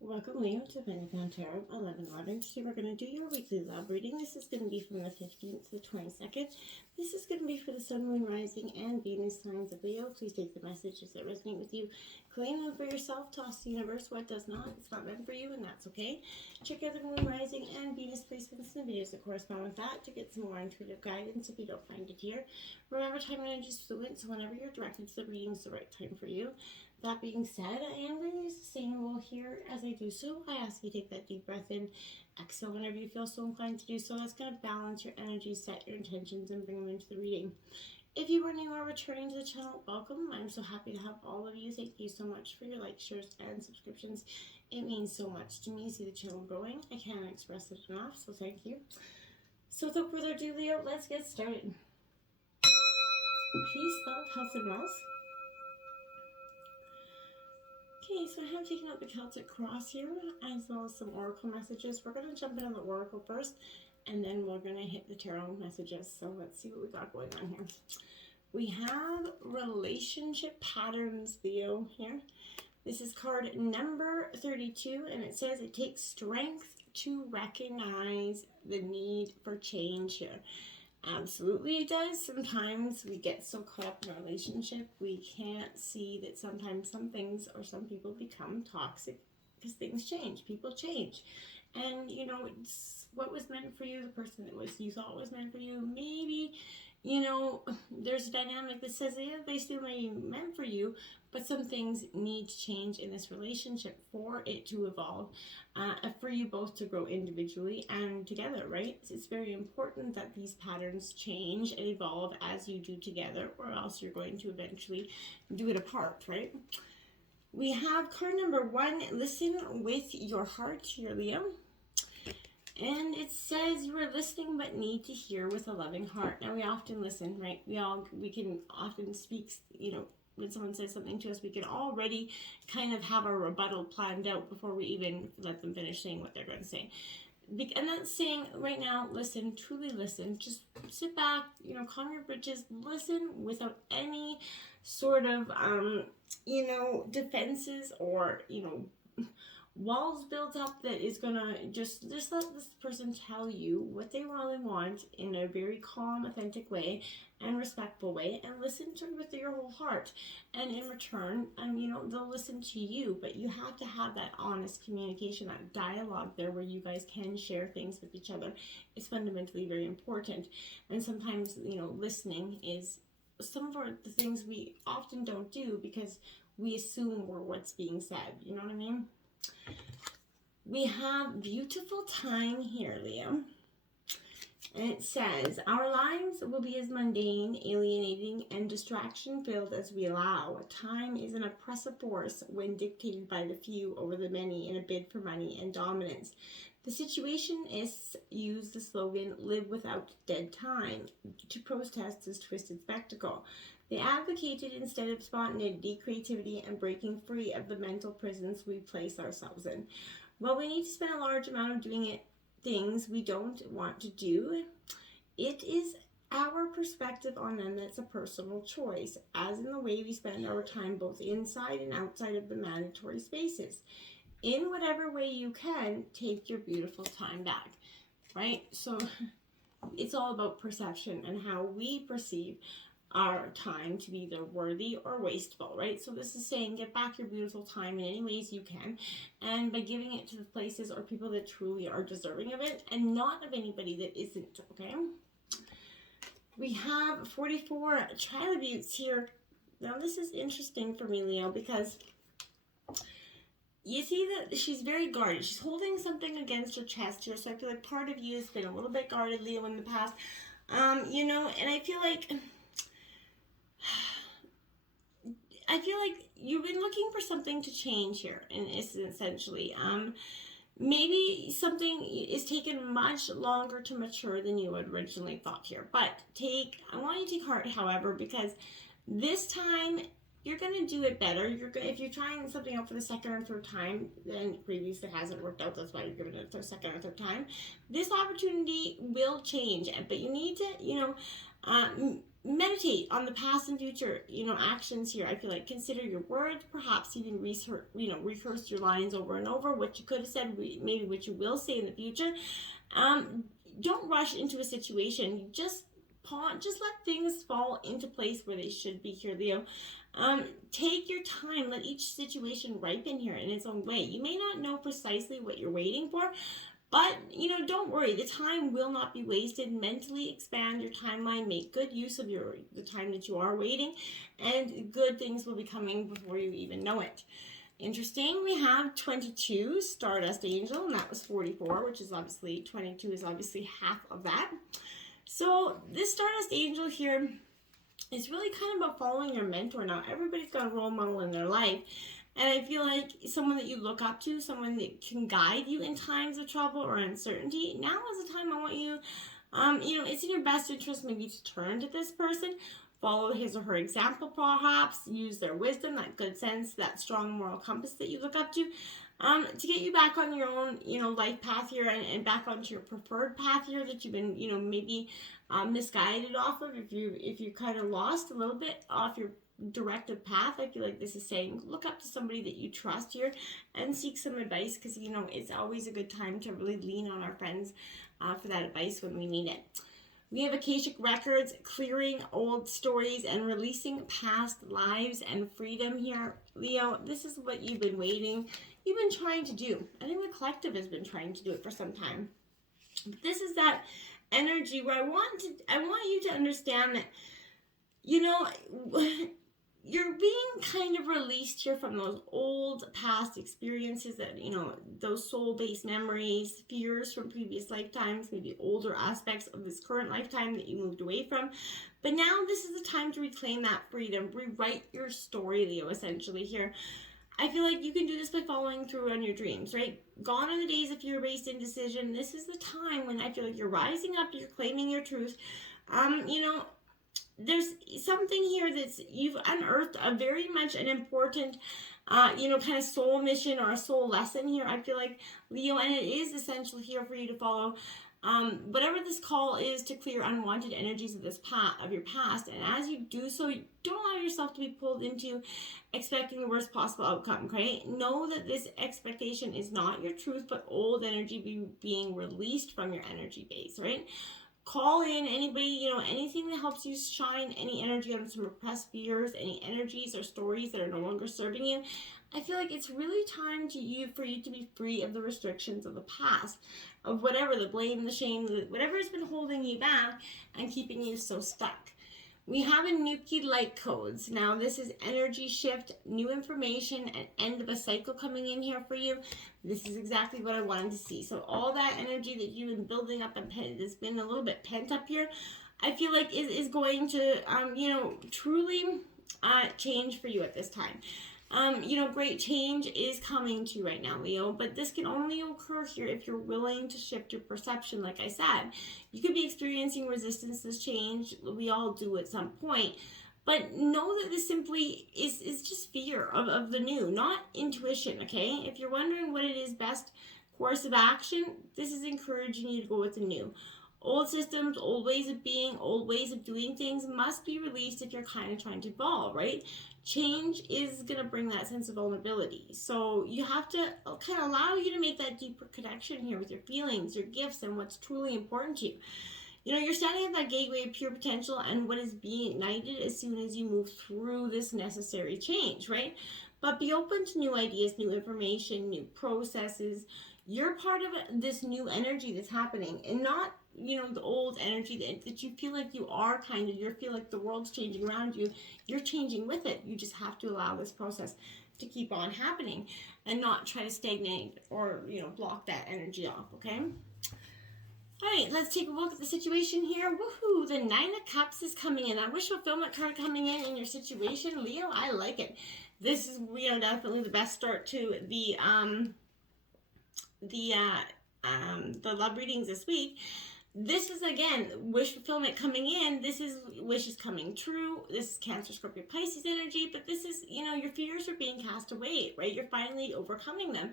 Welcome, Leo, to Pentagon Tarot 1111. Today we're going to do your weekly love reading. This is going to be from the 15th to the 22nd. This is going to be for the Sun, Moon, Rising, and Venus signs of Leo. Please take the messages that resonate with you. Claim them for yourself. Toss the universe what does not. It's not meant for you, and that's okay. Check out the Moon, Rising, and Venus placements in the videos that correspond with that to get some more intuitive guidance if you don't find it here. Remember, time and energy is fluid, so whenever you're directed to the reading, it's the right time for you. That being said, I am going to use the same rule here. As I do so, I ask you to take that deep breath in, exhale whenever you feel so inclined to do so. That's going to balance your energy, set your intentions, and bring them into the reading. If you are new or returning to the channel, welcome. I'm so happy to have all of you. Thank you so much for your likes, shares, and subscriptions. It means so much to me to see the channel growing. I can't express it enough, so thank you. So without further ado, Leo, let's get started. Peace, love, health, and wealth. Okay, so I have taken out the Celtic Cross here, as well as some Oracle messages. We're going to jump into the Oracle first, and then we're going to hit the Tarot messages. So let's see what we got going on here. We have relationship patterns, Leo, here. This is card number 32, and it says it takes strength to recognize the need for change here. Absolutely it does. Sometimes we get so caught up in a relationship we can't see that sometimes some things or some people become toxic because things change, people change. And you know, it's what was meant for you, the person that was you thought was meant for you, maybe, you know, there's a dynamic that says, yeah, they still may be meant for you, but some things need to change in this relationship for it to evolve, for you both to grow individually and together, right? It's very important that these patterns change and evolve as you do together, or else you're going to eventually do it apart, right? We have card number 1, listen with your heart, your Leo. And it says you are listening but need to hear with a loving heart. Now we often listen, right? We can often speak, you know, when someone says something to us, we can already kind of have a rebuttal planned out before we even let them finish saying what they're going to say. I'm not saying right now, listen, truly listen. Just sit back, you know, calm your britches, listen without any sort of, you know, defenses or, you know, walls built up that is gonna just let this person tell you what they really want in a very calm, authentic way and respectful way, and listen to with your whole heart. And in return, you know, they'll listen to you, but you have to have that honest communication, that dialogue there where you guys can share things with each other. It's fundamentally very important. And sometimes, you know, listening is some of the things we often don't do because we assume we're what's being said. You know what I mean? We have beautiful time here, Leo. And it says, our lives will be as mundane, alienating, and distraction-filled as we allow. Time is an oppressive force when dictated by the few over the many in a bid for money and dominance. The situationists use the slogan, live without dead time, to protest this twisted spectacle. They advocated instead of spontaneity, creativity, and breaking free of the mental prisons we place ourselves in. While we need to spend a large amount of doing it, things we don't want to do, it is our perspective on them that's a personal choice, as in the way we spend our time both inside and outside of the mandatory spaces. In whatever way you can, take your beautiful time back, right? So it's all about perception and how we perceive our time to be either worthy or wasteful, right? So this is saying get back your beautiful time in any ways you can, and by giving it to the places or people that truly are deserving of it, and not of anybody that isn't, okay? We have 44 trilobutes here. Now this is interesting for me, Leo, because you see that she's very guarded. She's holding something against her chest here, so I feel like part of you has been a little bit guarded, Leo, in the past. You know, and I feel like you've been looking for something to change here, and it's essentially, maybe something is taking much longer to mature than you had originally thought here. But I want you to take heart, however, because this time you're going to do it better. If you're trying something out for the second or third time, then previously hasn't worked out, that's why you're giving it a second or third time. This opportunity will change, but you need to, you know, meditate on the past and future, actions here. I feel like consider your words, perhaps even rehearse your lines over and over, what you could have said, maybe what you will say in the future. Don't rush into a situation. Just pause, just let things fall into place where they should be here, Leo. Take your time. Let each situation ripen here in its own way. You may not know precisely what you're waiting for, but, don't worry. The time will not be wasted. Mentally expand your timeline. Make good use of the time that you are waiting, and good things will be coming before you even know it. Interesting. We have 22, Stardust Angel, and that was 44, which is obviously, 22 is obviously half of that. So this Stardust Angel here is really kind of about following your mentor. Now, everybody's got a role model in their life. And I feel like someone that you look up to, someone that can guide you in times of trouble or uncertainty. Now is the time I want you, it's in your best interest maybe to turn to this person, follow his or her example perhaps, use their wisdom, that good sense, that strong moral compass that you look up to get you back on your own, life path here and back onto your preferred path here that you've been, maybe misguided off of. If you kind of lost a little bit off your directive path, I feel like this is saying look up to somebody that you trust here and seek some advice, because it's always a good time to really lean on our friends for that advice when we need it. We have Akashic Records, clearing old stories and releasing past lives and freedom here. Leo, this is what you've been waiting. You've been trying to do. I think the collective has been trying to do it for some time. But this is that energy where I want you to understand that, you're being kind of released here from those old past experiences that, those soul-based memories, fears from previous lifetimes, maybe older aspects of this current lifetime that you moved away from. But now this is the time to reclaim that freedom, rewrite your story, Leo, essentially here. I feel like you can do this by following through on your dreams, right? Gone are the days of fear-based indecision. This is the time when I feel like you're rising up, you're claiming your truth. There's something here that's you've unearthed a very much an important kind of soul mission or a soul lesson here, I feel like, Leo, and it is essential here for you to follow whatever this call is to clear unwanted energies of your past. And as you do so, don't allow yourself to be pulled into expecting the worst possible outcome, okay? Know that this expectation is not your truth, but old energy being released from your energy base, right? Call in anybody, anything that helps you shine any energy on some repressed fears, any energies or stories that are no longer serving you. I feel like it's really time for you to be free of the restrictions of the past, of whatever, the blame, the shame, whatever has been holding you back and keeping you so stuck. We have Anuki light codes. Now this is energy shift, new information, and end of a cycle coming in here for you. This is exactly what I wanted to see. So all that energy that you've been building up and that's been a little bit pent up here, I feel like is going to, truly change for you at this time. Great change is coming to you right now, Leo, but this can only occur here if you're willing to shift your perception. Like I said, you could be experiencing resistance to change. We all do at some point, but know that this simply is just fear of the new, not intuition, okay? If you're wondering what it is best course of action, this is encouraging you to go with the new. Old systems, old ways of being, old ways of doing things must be released if you're kind of trying to evolve, right? Change is going to bring that sense of vulnerability. So you have to kind of allow you to make that deeper connection here with your feelings, your gifts, and what's truly important to you. You're standing at that gateway of pure potential and what is being ignited as soon as you move through this necessary change, right? But be open to new ideas, new information, new processes. You're part of this new energy that's happening, and not the old energy that you feel like you are you feel like the world's changing around you. You're changing with it. You just have to allow this process to keep on happening and not try to stagnate or, block that energy off, okay? All right, let's take a look at the situation here. Woohoo, the 9 of Cups is coming in. That wish fulfillment card coming in your situation, Leo. I like it. This is, definitely the best start to the love readings this week. This is, again, wish fulfillment coming in. This is wishes coming true. This is Cancer, Scorpio, Pisces energy. But this is, your fears are being cast away, right? You're finally overcoming them.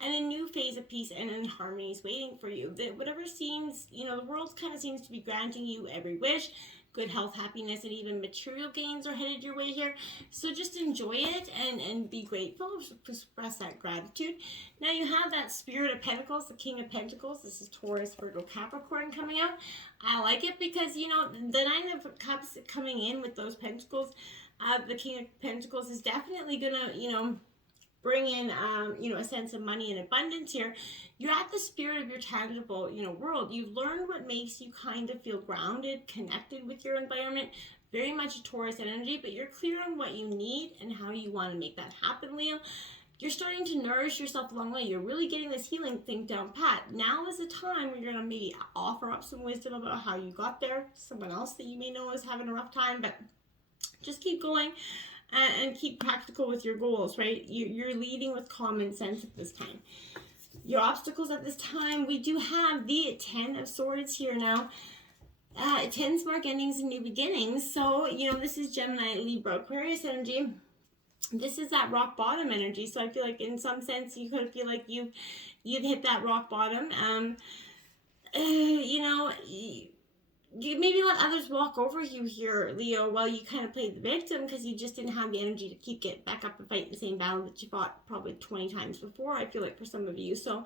And a new phase of peace and in harmony is waiting for you. Whatever seems, the world kind of seems to be granting you every wish. good health, happiness, and even material gains are headed your way here. So just enjoy it and be grateful, express that gratitude. Now you have that Spirit of Pentacles, the King of Pentacles. This is Taurus, Virgo, Capricorn coming out. I like it because, you know, the Nine of Cups coming in with those pentacles, the King of Pentacles is definitely gonna, you know, bring in, you know, a sense of money and abundance here. You're at the spirit of your tangible, you know, world. You've learned what makes you kind of feel grounded, connected with your environment. Very much a Taurus energy, but you're clear on what you need and how you want to make that happen, Leo. You're starting to nourish yourself along the way. You're really getting this healing thing down pat. Now is the time where you're going to maybe offer up some wisdom about how you got there. Someone else that you may know is having a rough time, but just keep going. And keep practical with your goals, right? You're leading with common sense at this time. Your obstacles at this time, we do have the 10 of Swords here now. 10s mark endings and new beginnings. So, you know, this is Gemini, Libra, Aquarius energy. This is that rock bottom energy. So I feel like in some sense you could feel like you've hit that rock bottom. You know, you maybe let others walk over you here, Leo, while you kind of played the victim because you just didn't have the energy to keep get back up and fight the same battle that you fought probably 20 times before, I feel like, for some of you. So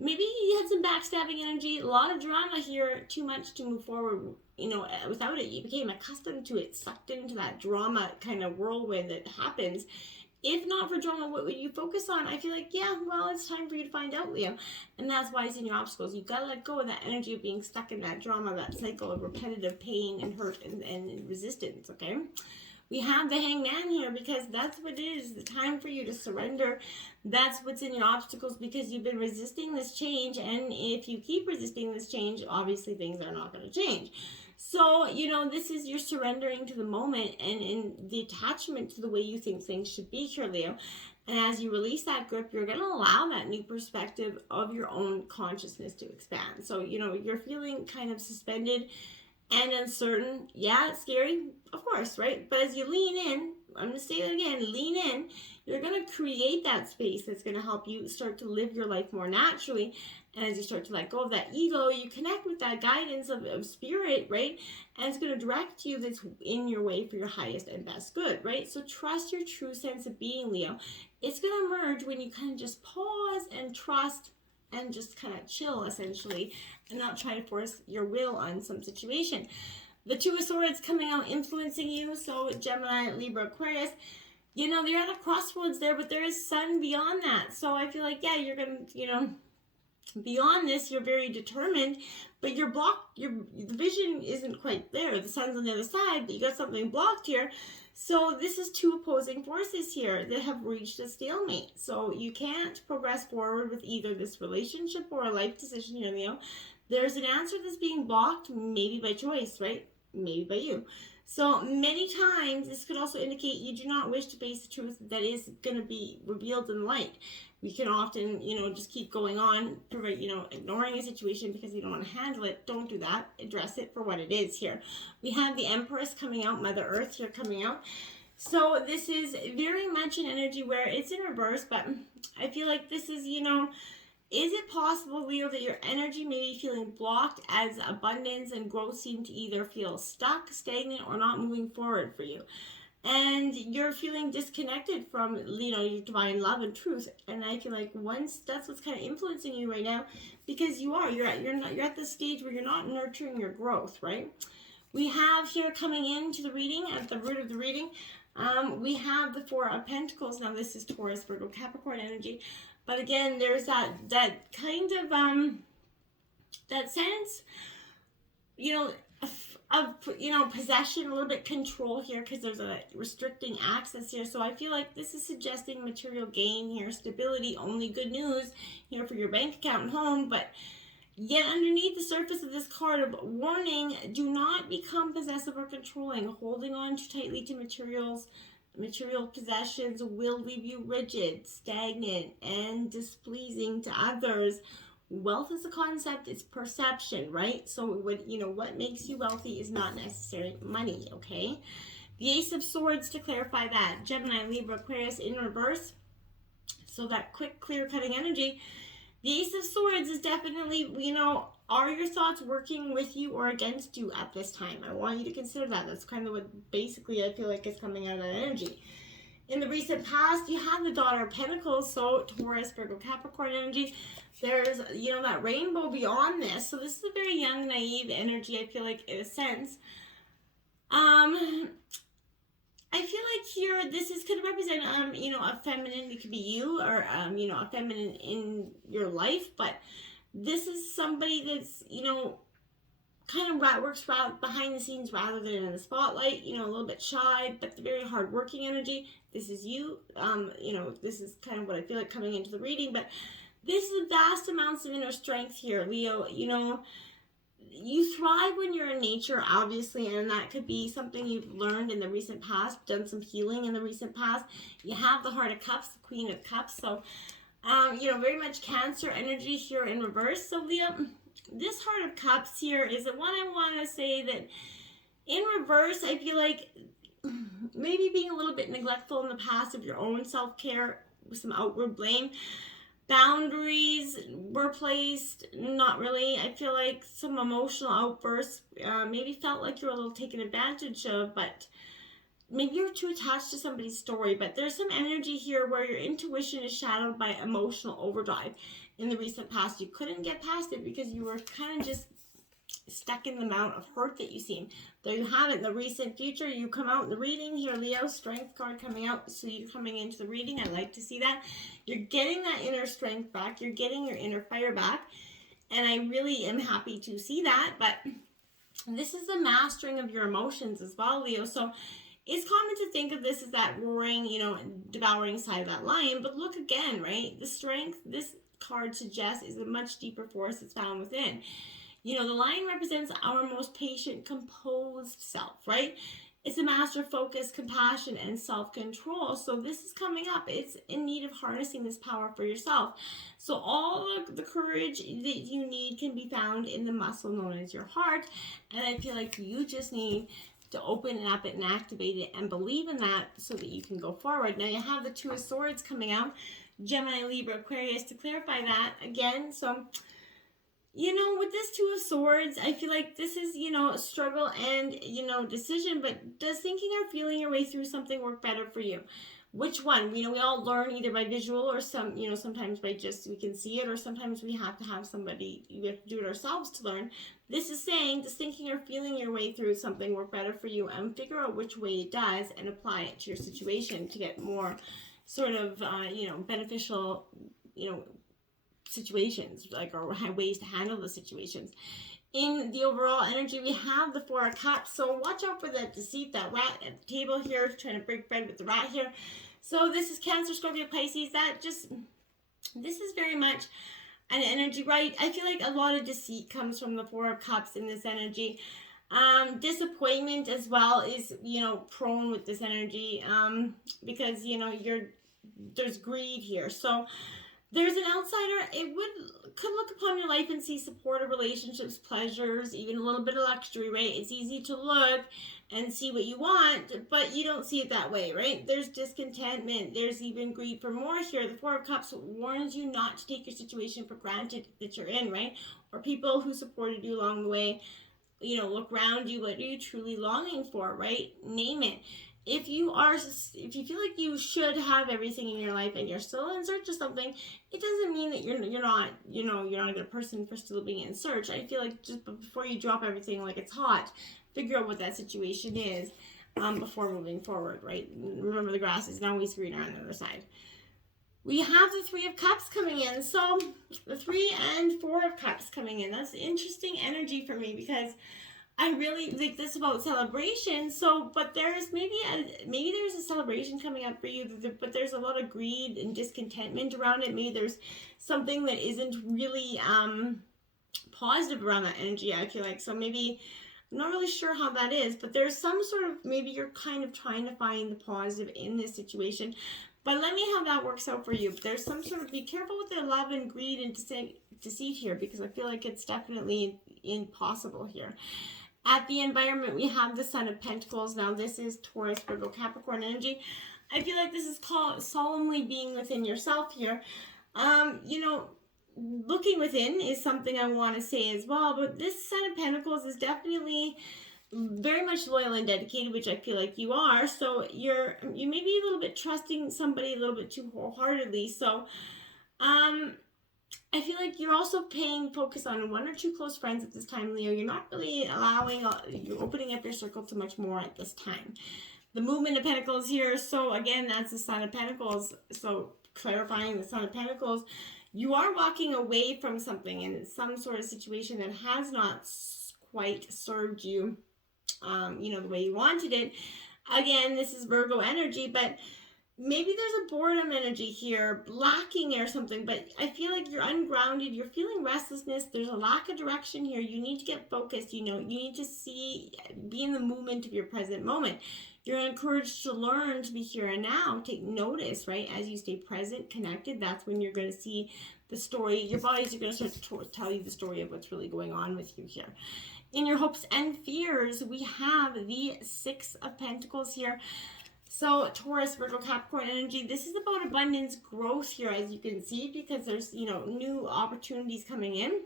maybe you had some backstabbing energy, a lot of drama here, too much to move forward, you know, without it. You became accustomed to it, sucked into that drama kind of whirlwind that happens. If not for drama, what would you focus on? I feel like, yeah, well, it's time for you to find out, Leo. And that's why it's in your obstacles. You've got to let go of that energy of being stuck in that drama, that cycle of repetitive pain and hurt and resistance, okay? We have the Hangman here because that's what it is. The time for you to surrender. That's what's in your obstacles because you've been resisting this change. And if you keep resisting this change, obviously things are not going to change. So, you know, this is you're surrendering to the moment and in the attachment to the way you think things should be here, Leo. And as you release that grip, you're going to allow that new perspective of your own consciousness to expand. So, you know, you're feeling kind of suspended and uncertain. Yeah, it's scary, of course, right? But as you lean in, I'm going to say it again, lean in, you're going to create that space that's going to help you start to live your life more naturally. And as you start to let go of that ego, you connect with that guidance of spirit, right? And it's going to direct you that's in your way for your highest and best good, right? So trust your true sense of being, Leo. It's going to emerge when you kind of just pause and trust and just kind of chill, essentially, and not try to force your will on some situation. The Two of Swords coming out influencing you, so Gemini, Libra, Aquarius, you know, you're at a crossroads there, but there is sun beyond that. So I feel like, yeah, you're going to, you know, beyond this, you're very determined, but you're blocked, the vision isn't quite there. The sun's on the other side, but you got something blocked here. So this is two opposing forces here that have reached a stalemate. So you can't progress forward with either this relationship or a life decision here, Leo. There's an answer that's being blocked, maybe by choice, right? Maybe by you. So many times, this could also indicate you do not wish to face the truth that is going to be revealed in light. We can often, you know, just keep going on, you know, ignoring a situation because we don't want to handle it. Don't do that. Address it for what it is here. We have the Empress coming out, Mother Earth here coming out. So this is very much an energy where it's in reverse, but I feel like this is, you know, is it possible, Leo, that your energy may be feeling blocked as abundance and growth seem to either feel stuck, stagnant, or not moving forward for you? And you're feeling disconnected from, you know, your divine love and truth. And I feel like that's what's kind of influencing you right now, because you're at the stage where you're not nurturing your growth, right? We have here coming into the reading, at the root of the reading, we have the Four of Pentacles. Now this is Taurus, Virgo, Capricorn energy. But again, there's that kind of, that sense, you know, of, you know, possession, a little bit control here because there's a restricting access here. So I feel like this is suggesting material gain here, stability, only good news here for your bank account and home. But yet underneath the surface of this card of warning, do not become possessive or controlling. Holding on too tightly to material possessions will leave you rigid, stagnant, and displeasing to others. Wealth is a concept, it's perception, right? So what makes you wealthy is not necessarily money, okay? The Ace of Swords, to clarify that, Gemini, Libra, Aquarius in reverse. So that quick, clear-cutting energy. The Ace of Swords is definitely, you know, Are your thoughts working with you or against you at this time? I want you to consider that. That's kind of what basically I feel like is coming out of that energy. In the recent past, you have the Daughter of Pentacles, so Taurus, Virgo, Capricorn energy. There's, you know, that rainbow beyond this. So this is a very young, naive energy, I feel like, in a sense. I feel like here, this is could represent, you know, a feminine. It could be you, or, you know, a feminine in your life. But this is somebody that's, you know, kind of works behind the scenes rather than in the spotlight. You know, a little bit shy, but very hardworking energy. This is you. You know, this is kind of what I feel like coming into the reading. But this is vast amounts of inner strength here, Leo. You know, you thrive when you're in nature, obviously, and that could be something you've learned in the recent past, done some healing in the recent past. You have the Heart of Cups, the Queen of Cups, so, you know, very much Cancer energy here in reverse. So, Leo, this Heart of Cups here is the one I want to say that in reverse, I feel like maybe being a little bit neglectful in the past of your own self-care with some outward blame. Boundaries were placed, not really. I feel like some emotional outbursts, maybe felt like you were a little taken advantage of, but maybe you're too attached to somebody's story. But there's some energy here where your intuition is shadowed by emotional overdrive. In the recent past, you couldn't get past it because you were kind of just stuck in the amount of hurt that you seen. There you have it. In the recent future, you come out in the reading here, Leo, Strength card coming out. So you're coming into the reading. I like to see that. You're getting that inner strength back. You're getting your inner fire back. And I really am happy to see that. But this is the mastering of your emotions as well, Leo. So it's common to think of this as that roaring, you know, devouring side of that lion. But look again, right? The strength this card suggests is a much deeper force that's found within. You know, the lion represents our most patient, composed self, right? It's a master of focus, compassion, and self-control. So this is coming up. It's in need of harnessing this power for yourself. So all of the courage that you need can be found in the muscle known as your heart. And I feel like you just need to open it up and activate it and believe in that so that you can go forward. Now you have the Two of Swords coming out. Gemini, Libra, Aquarius, to clarify that again. So, you know, with this Two of Swords, I feel like this is, you know, a struggle and, you know, decision, but does thinking or feeling your way through something work better for you? Which one? You know, we all learn either by visual or sometimes by just we can see it, or sometimes we have to have somebody, we have to do it ourselves to learn. This is saying, does thinking or feeling your way through something work better for you? And figure out which way it does and apply it to your situation to get more sort of, you know, beneficial, you know, situations, like, or ways to handle the situations. In the overall energy, we have the Four of Cups. So watch out for that deceit, that rat at the table here, trying to break bread with the rat here. So this is Cancer, Scorpio, Pisces. This is very much an energy, right? I feel like a lot of deceit comes from the Four of Cups in this energy. Disappointment as well is, you know, prone with this energy, because, you know, there's greed here. So there's an outsider. It could look upon your life and see supportive relationships, pleasures, even a little bit of luxury, right? It's easy to look and see what you want, but you don't see it that way, right? There's discontentment. There's even greed for more here. The Four of Cups warns you not to take your situation for granted that you're in, right? Or people who supported you along the way. You know, look around you. What are you truly longing for, right? Name it. If you feel like you should have everything in your life and you're still in search of something, it doesn't mean that you're not, you know, you're not a good person for still being in search. I feel like just before you drop everything like it's hot, figure out what that situation is before moving forward, right? Remember, the grass is always greener on the other side. We have the Three of Cups coming in. So the 3 and 4 of Cups coming in. That's interesting energy for me because I really like this about celebration. So, but there's maybe there's a celebration coming up for you, but there's a lot of greed and discontentment around it. Maybe there's something that isn't really positive around that energy, I feel like. So maybe, I'm not really sure how that is, but there's some sort of, maybe you're kind of trying to find the positive in this situation. But let me know how that works out for you. There's some sort of, be careful with the love and greed and deceit here, because I feel like it's definitely impossible here. At the environment, we have the Sun of Pentacles. Now, this is Taurus, Virgo, Capricorn energy. I feel like this is called solemnly being within yourself here. You know, looking within is something I want to say as well. But this Son of Pentacles is definitely very much loyal and dedicated, which I feel like you are. So you may be a little bit trusting somebody a little bit too wholeheartedly. So I feel like you're also paying focus on one or two close friends at this time, Leo. You're not really you're opening up your circle to much more at this time. The movement of Pentacles here. So again, that's the Son of Pentacles. So clarifying the Son of Pentacles, you are walking away from something in some sort of situation that has not quite served you, the way you wanted it. Again, this is Virgo energy, but maybe there's a boredom energy here, lacking or something, but I feel like you're ungrounded, you're feeling restlessness, there's a lack of direction here, you need to get focused, you need to be in the movement of your present moment. You're encouraged to learn to be here and now, take notice, right? As you stay present, connected, that's when you're going to see the story. Your bodies are going to start to tell you the story of what's really going on with you here. In your hopes and fears, we have the Six of Pentacles here. So Taurus, Virgo, Capricorn energy, this is about abundance, growth here, as you can see, because there's, new opportunities coming in.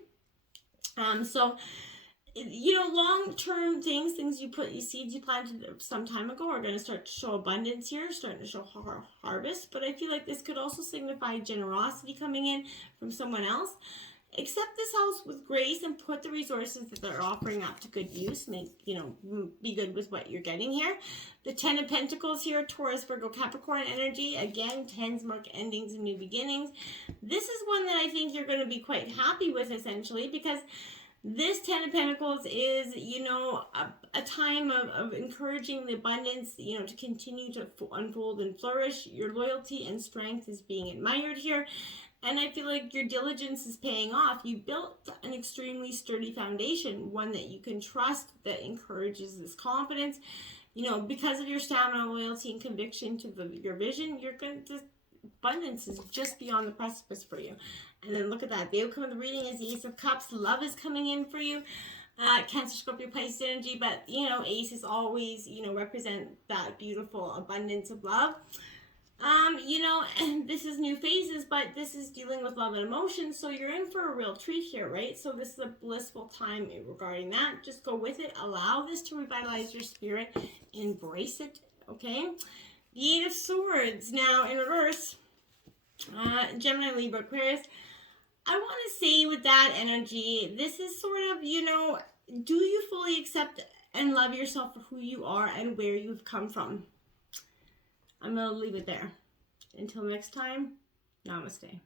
Long-term things you seeds you planted some time ago are going to start to show abundance here, starting to show harvest. But I feel like this could also signify generosity coming in from someone else. Accept this house with grace and put the resources that they're offering up to good use. Be good with what you're getting here. The Ten of Pentacles here, Taurus, Virgo, Capricorn energy. Again, tens mark endings and new beginnings. This is one that I think you're going to be quite happy with, essentially, because this Ten of Pentacles is, a time of encouraging the abundance, to continue to unfold and flourish. Your loyalty and strength is being admired here. And I feel like your diligence is paying off. You built an extremely sturdy foundation, one that you can trust, that encourages this confidence. Because of your stamina, loyalty, and conviction to your vision, abundance is just beyond the precipice for you. And then look at that. The outcome of the reading is the Ace of Cups. Love is coming in for you. Cancer, Scorpio, Pisces energy. But, aces always, represent that beautiful abundance of love. And this is new phases, but this is dealing with love and emotions, so you're in for a real treat here, right? So this is a blissful time regarding that. Just go with it. Allow this to revitalize your spirit. Embrace it, okay? The Eight of Swords. Now, in reverse, Gemini, Libra, Aquarius. I want to say with that energy, this is sort of, do you fully accept and love yourself for who you are and where you've come from? I'm going to leave it there. Until next time, namaste.